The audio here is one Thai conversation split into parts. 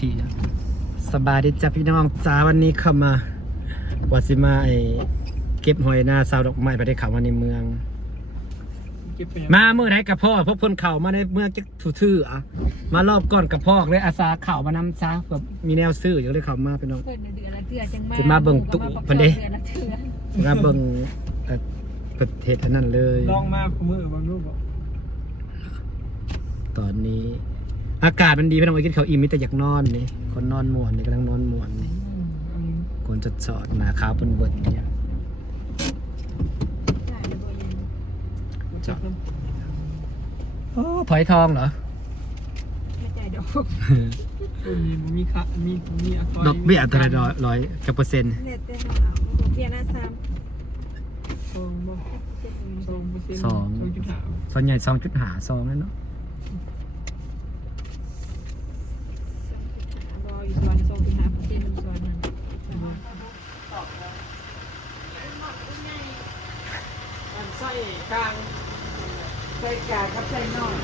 ทีสบายดีจ้ะพี่น้องจ้าวันนี้เข้ามาวัดสิมาเก็บหอยนาซาวดอกไม้ไปได้ข่าวมาในเมืองมาเมื่อไหร่กับพ่อพบคนเข่ามาในเมืองจะทื่อๆอ่ะมารอบก่อนกับพ่อเลยอาสาเข่ามานำซาแบบมีแนวซื้ออยู่เลยเข่ามาพี่น้องจะมาเบิ่งตุพันเดมาเบิ่งประเทศอันนั้นเลยลองมามือบางรูปตอนนี้อากาศมันดีพี่น้องไปกินข้าวอิ่มมิแต่อยากนอนนี่คนนอนม่วนนี่กำลังนอนม่วนนี่คนจะสอดหนาขาวเป็นเบิดเนี่ยโอ้พลอยทองเหรอไม่ใจดอกมีค่ะมีอักษรดอกเบี้ยอะไรร้อยกับเปอร์เซ็นต์เน็ตเต้นเอาเพียนะซ้2%สองส่วนใหญ่2.5นั่นเนาะรออยู่ส่วน2.5%ส่วนนึงไส้กลางครับไส้นอก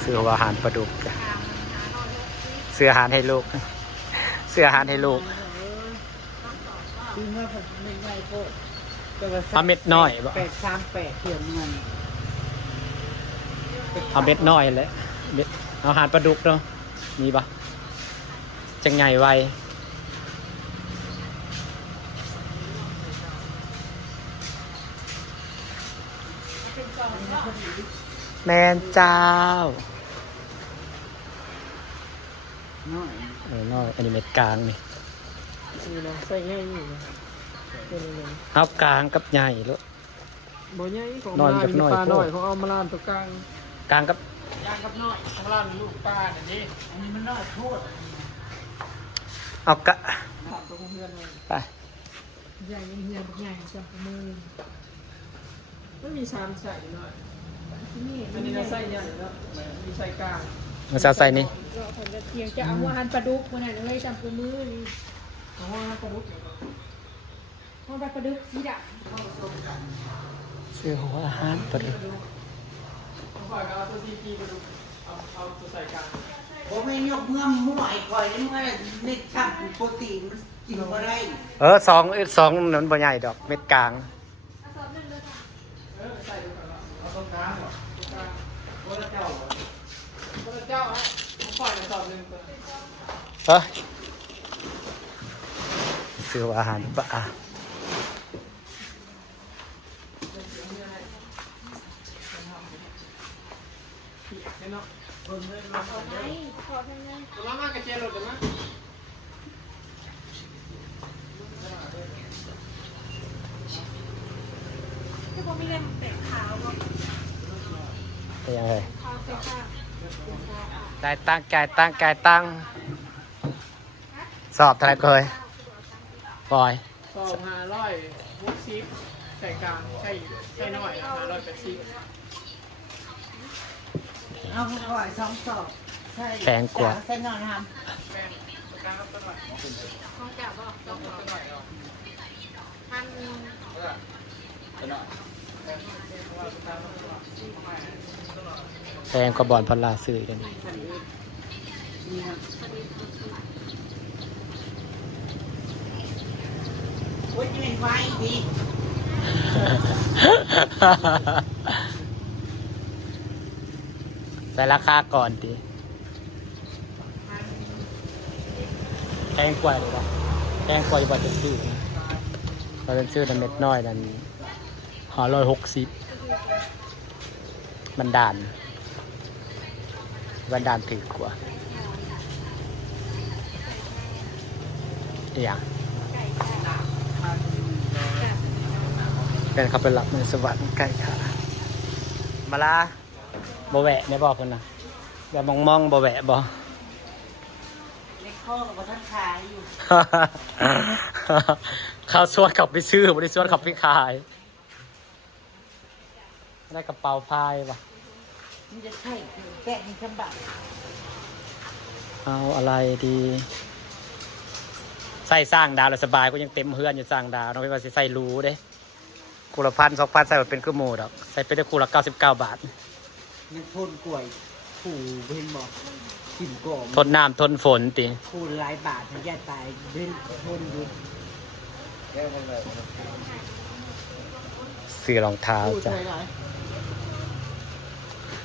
เสื้ออาหารปลาดุกเสื้ออาหารให้ลูกเสื้ออาหารให้ลูกเอาเม็ดน้อยบ่838เขียนเงินเอาเม็ดน้อยเลยเอาอาหารปลาดุกเนาะมีปะจังไงไวแมนเจ้าน้อยอันนี้เม็ดกลางนี่นะใส่ง่ายอยู่เอากลางกับใหญ่ลูกบ่ใหญ่ของ น้อยกับน้อยเขาเอามาล้านตัวกลางกลางกับน้อยของล้านลูกป้าอันนี้มันน้อยโทษเอากะไปใหญ่ใหญ่ใหญ่จับมือไม่มีชามใส่หน่อยอันนี้เราใส่ใหญ่แล้วมีใส่กลางมาใส่นี่คนจะเทียงจะเอาหัวหันปลาดุกคนไหนเลยจับมือนี่เอาหัวปลาดุกหัวปลาดุกสีดำเสื้อหัวอาหารปลาดุกเอาตัวซีกีปลาดุกเอาตัวใส่กลางผมไม่ยกเมื่อมั่วไอ้ก่อยนี่เมื่อเม็ดชักโปรตีนมันกินอะไรสองนั้นบ่ใหญ่ดอกเม็ดกลางใส่ดูก่อนเอาตรงกลางเหรอตรงกลางโอ้ละเจ้าเหรอโอ้ละเจ้าฮะผมปล่อยในสอบหนึ่งตัวเสื้ออาหารปลาเนาะคนเล่นมาขอไหมขอทั้งนั้นตัวมากกระเจี๊ยบหลุดเลยมั้ยที่ผมมีเล่มเป็ดขาวก็เป็นยังไงขาวเสื้อผ้าจ่ายตังสอบเท่าไหร่เคยปล่อยสอบ560ใส่กลางใส่น้อย580เอาก่อย2 ศอกใช่แพงกว่าใส่นอนทำห้องจับบ่ต้องหัวพันแพงกว่าบอนพลาซื้อกันโอ้ยจะเป็นไฟดี ใส่ราคาก่อนดิแพงกว่าเลยป่ะแพงกว่าอยู่บ้านจะซื้อเราจะซื้อแต่เม็ดน้อยนั่น160บันดาลถือกว่าอย่างเป็นเขาไปรับในสวรรค์ใกล้ค่ะมาลาบ่แหวะเนี่ยบอกคนนะแบบมองบ่แหวะบ่เล็กข้อกับท่านขายอยู่ เขาชวนขับไปซื้อบริษัทขับไปขายได้กระเป๋าพายป่ะ มันจะใช่แปะในฉบับเอาอะไรดีใส่สร้างดาวแล้วสบายก็ยังเต็มเฮือนอยู่สร้างดาวน้องพี่ว่าใส่รูเด้คูละ1,000 2,000ใส่แบบเป็นเครื่องโม่ดอกใส่ไปได้คูละ99 บาทมันทนกล้วยผูเพ่นบอก กินก่อน ทนน้ำทนฝนติ คูณหลายบาทถึงจะตายเล่นทนอยู่ ซื้อรองเท้า พูด จ้ะ หน่อย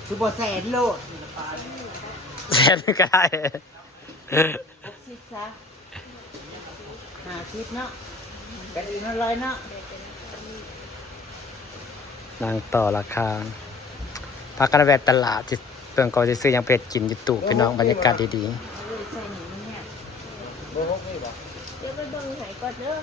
คือบ่แสนโลด แสนก็ได้ 60ซะ50เนาะกันอื่น100เนาะ นางต่อราคาพากันแวะตลาดที่เปิ่งก่อนจะซื้อหยังเป็ดกินอยู่ตู้พี่น้องบรรยากาศดี เดี๋ยวไปเบิ่งไหนก่อนเด้อ ๆ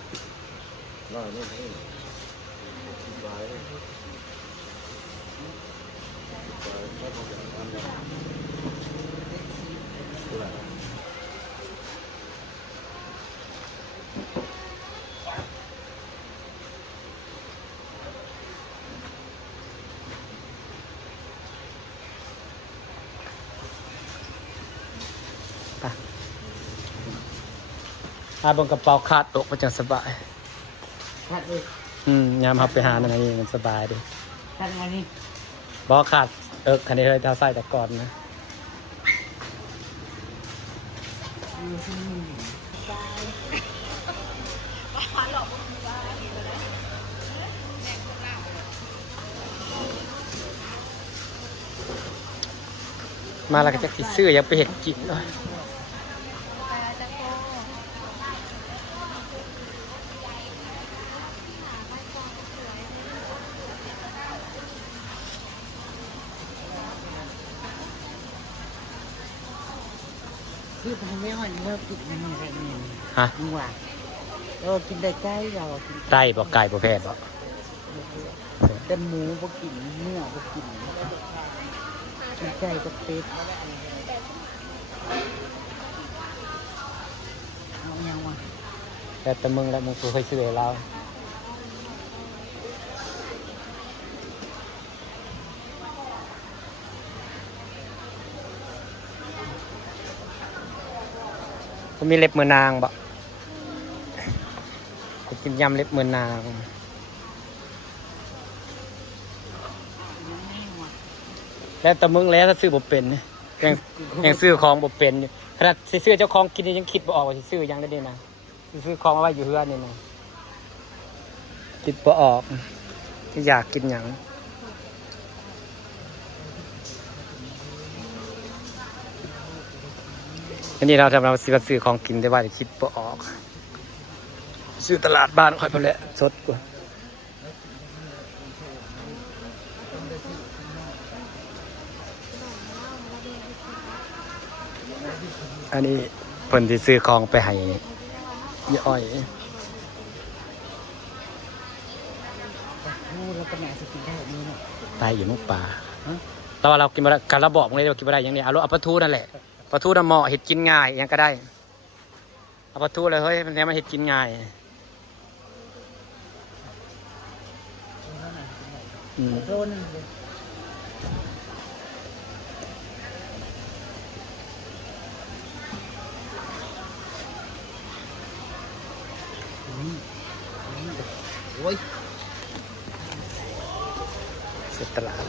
อาบนกระเป๋าคาดตกมันจังสบาย ทัดเลย ยามเราไปหานั่นเองมันสบายดี ทัดมานี่ บ่ขาดคันนี้เลยเท้าใส่แต่ก่อนนะมาแล้วก็จะสิซื้อยังไปเห็ดกินเลยคือทำไม่อ่อนเมื่อกินมันอะไรเนี่ย ฮะ มึงว่าเรากินได้ใกล้เรากิน ไก่บ่ไก่บ่แพทย์บ่ แต่หมูบ่กินเนื้อบ่กินกินไก่กับเป็ดเอายังวะ แต่มึงแล้วมึงกูเคยซื้อให้เรากูมีเล็บมือนางบ่กูกินยำเล็บมือนาง แล้วแต่มึงแล้วถ้าซื้อบ่เป็นเนี่ยยังซื้อของบ่เป็นอยู่ขนาดสิซื้อเจ้าของกินนี่ยังคิดบ่ออกว่าสิซื้อหยังได้ดีนะสิซื้อของเอาไว้อยู่เฮือนนี่นะคิดบ่ออกที่อยากกินหยังอันนี้เราทำเราสิมาซื้อของกินได้ว่าคิดบ่ออกซื้อตลาดบ้านค่อยพอแหละสดกว่าอันนี้เพิ่นสิซื้อของไปให้ยายอ้อย โอ้แล้วก็แม่จะกินได้แบบนี้เนาะ ตายอยู่นุกป่าแต่ว่าเรากินบ่ได้การระบอกมึงเลยว่ากินบ่ได้อย่างนี้เอาปลาทูนั่นแหละปลาทูน่ะเหมาะเห็ดกินง่ายยังก็ได้เอาปลาทูเลยเฮ้ยมันเห็ดกินง่ายอืม โดนโอ้ย เสร็จตลาด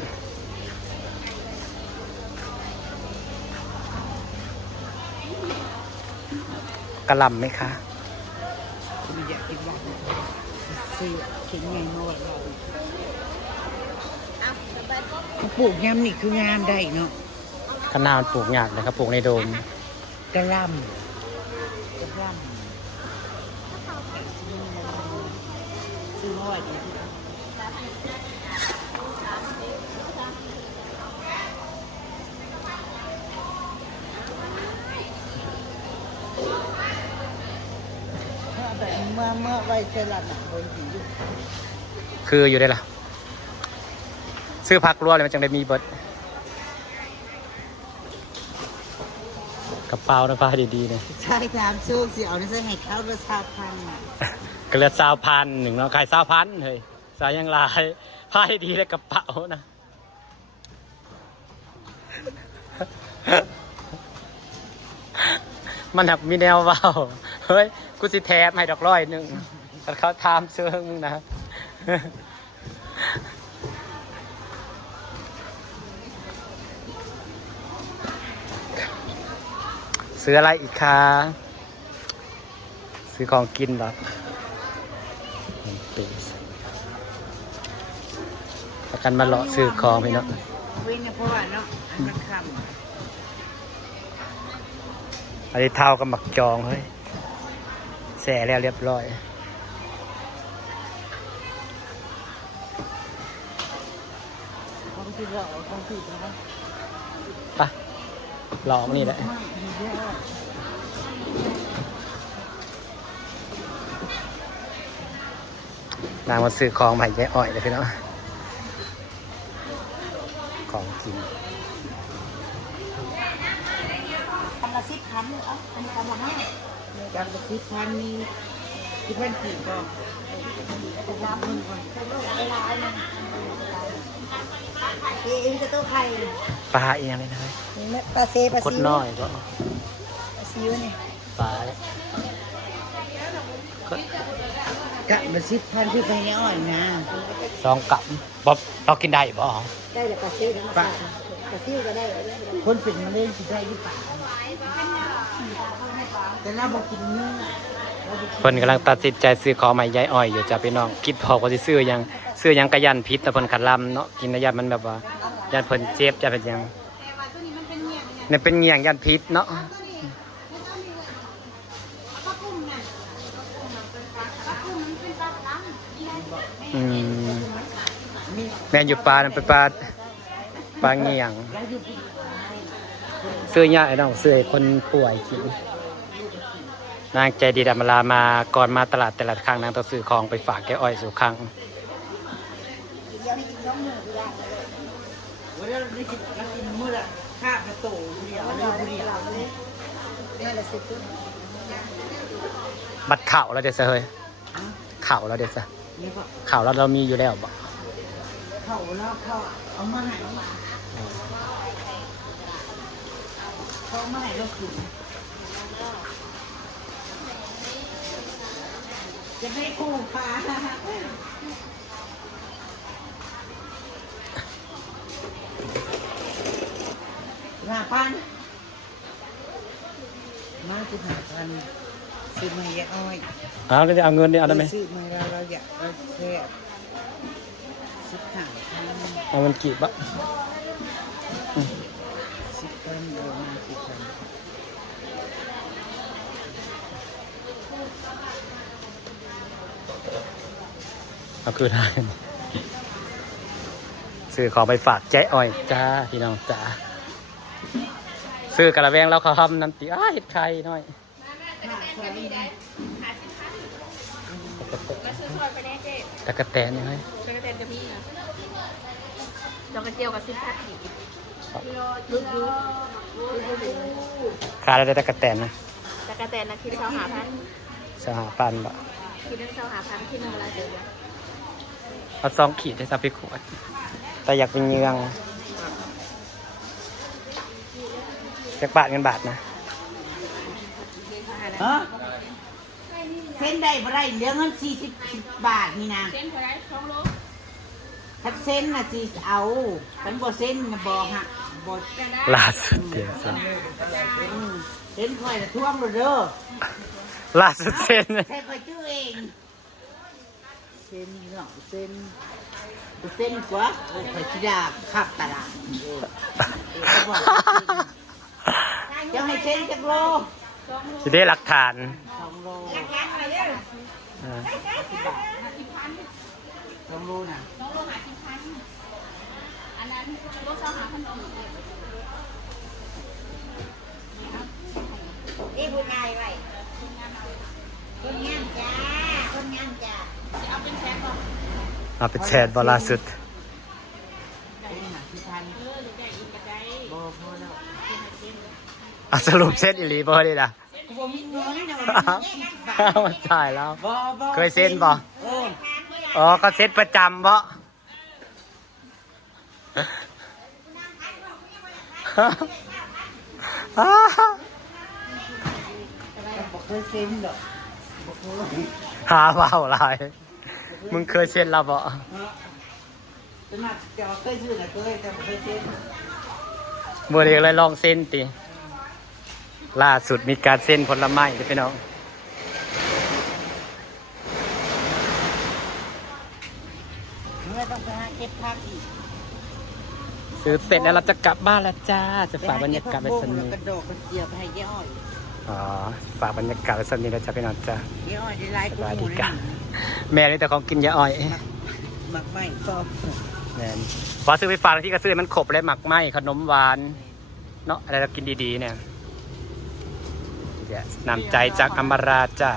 กระหล่ำไหมคะ ไม่อยากกินว่าซื้อกินไงโน่เราปลูกยำนี่คืองามได้เนาะ ข้างหน้ามันปลูกยากนะครับปลูกในโดม กระหลำซื้อห้อยแต่เมื่อไว้ใช้หลัดบนหิน คืออยู่ได้ล่ะซื้อผักรัวเลยมันจังได้มีเบิดกระเป๋านะผ้าดีๆเนี่ย ใช่ตามช่วงสิเอาในเส้นให้เขาประชาพันธ์ กระเลือ1,000เนาะขาย1,000เฮ้ยสายยังลายผ้าดีเลยกระเป๋านะ มันหักมีแนวเบาเฮ้ยกูสิแถมให้ดอก100แต่เขาทามเชิงมึงนะ ซื้ออะไรอีกคะซื้อของกินเหรอประกันมาเลาะซื้อของพี่เนาะ เว้นเพราะว่าเนาะอันมันค อันนี้เท่ากับหมักจองเฮ้ยแส่แล้วเรียบร้อย ำของที่เราของที่เรา ไปลองนี่แหละนางมาซื้อของใหม่ใจอ่อยเลยพี่เนาะของกิน กำละ10,000เอาอันนี้กำละ5 จากบักที่พันนี่ที่พันกี่ก็ น้ำมันเวลาอันนั้นเองจะตัวไข่ ปลาเองเลยนะเฮ้ย ปลาเซปลา คด ซิว น้อยก็ ปลาซิวนี่ ปลาก ะบักที่พันที่ไปเนี่ยอ่อนนะ ซองกับบ๊อบเรากินได้บ่ ได้แต่ปลาซิวปลาซิวก็ได้ คนเป็นมะเร็งที่ได้หรือเปล่าแต่เราบอกกินเนื้อ เพิ่นกำลังตัดสินใจซื้อของใหม่ยายอ้อยอยู่จ้ะพี่น้องคิดพอว่าสิซื้อหยังกระยันพิษแต่เพิ่นขัดลำเนาะกินแล้วยันมันแบบว่ายันเพิ่นเจ็บจะเป็นหยังเนี่ยเป็นเงี่ยงยันพิษเนาะอืมแม่นอยู่ปลานั่นเป็นปลาเงี่ยงซื้อยาไอ้น้องซื้อให้คนป่วยกินนางใจดีดำลามาก่อนมาตลาดแต่ละครั้งนางต้องซื้อของไปฝากแกอ้อยสู่ครั้ง วันนี้เราได้กินมื้อละข้าวกระโตเดียวเรื่องเดียว นั่นแหละสิ บัดเข่าเราเด็ดซะเฮ้ยเข่าเราเด็ดซะ นี่ก็ เข่าเรามีอยู่แล้วบ่ เข้าแล้วเข้าเอามาให้เขามาให้เรากินจะไม่คู่ปลา5,000มา15,000ซื้อมาเยอะอ้อย เอาเราจะเอาเงินนี่เอาได้ไหม ซื้อมาแล้วเราอยากเอาแค่15,000 เอาเงินกีบบ่10,000เอามา10,000เอาคือได้ซื้อของไปฝากแจ๊อ้อยจ้าพี่น้องจ้าซื้อกระแวงแล้วเขาทำน้ำตีเห็ดไข่หน่อย มาซื้อซอยไปแน่เจ๊ ตะกะแตนนี่เฮ้ย จะกระเด็นจะมีนะดอกกระเจียวกับ10 พัดอีกยุด ขาเราได้ตะกะแตนนะ แต่กระเด็นนะคิดเช้าหาพัน 15,000บ่ คิดเช้าหาพันคิดนึงอะไรเดี๋ยว เอา2 ขีดได้สักพี่ขวดแต่อยากเป็นเยืองจักบาทเงินบาทนะ ฮะเส้นได้บ่ได้เหลือเงิน40 บาทนี่นะ เส้นเท่าไร2 โล ถ้าเส้นน่ะสิเอาคันบ่เส้นน่ะบ่ฮะบ่ ล่าสุดเดียวซะ เส้นค่อยน่ะท่วมแล้วเด้อ ล่าสุดเส้นเลย แค่ค่อยซื้อเองเส้นเนาะเส้นกว่าโอ้ค่อยสิดาขับตลาดเขาบอกเดี๋ยวให้เส้นจักโล จะได้หลักฐาน 2 โล อ่า 2 โลน่ะ 2 โลหา10,000อันนั้นโลเช้าหาพันกี่บุญนายไว้คนงามจ้าคนงามจ้าจะเอาเป็นแสนก่อน เอาเป็นแชทบอล่าสุด เส้นน่ะ10,000 หรือได้อีกก็ได้ บ่พอแล้ว เอาสรุปเส้นอีหลีบ่ได้ล่ะ กูบ่มีเงินนะ มันถ่ายแล้ว บ่ เคยเซ็นบ่ เออ อ๋อเขาเซ็นประจำบ่ บ่เคยเซ็นดอกบ่เคย หาเปล่าอะไรมึงเคยเซ็นแล้วบ่ จะมาจะเคยซื้อน่ะเคยแต่บ่เคยเซ็น บ่ได้เลยลองเซ็นติ ล่าสุดมีการเส้นผลไม้ด้วยพี่น้อง เมื่อต้องไปหาเก็บผักอีก ซื้อเสร็จแล้วเราจะกลับบ้านแล้วจ้าจะฝากบรรยากาศไว้สัก แล้ว นิด กระโดดกระเจียวไปให้ย่อ้อย อ๋อฝากบรรยากาศไว้สักนิดแล้วจ้าพี่น้องจ้า ย่อ้อยได้หลาย ส กู วัส หมู ดี เลย กันแม่นี่แต่ของกินยาอ้อย หมักไหม้ก็ แม่นพอซื้อไปฝากที่ก็ซื้อมันขบเลยหมักไหมขนมหวานเนาะอะไรเรากินดีๆเนี่ยเดี๋ยวนำใจจากอมราจ้า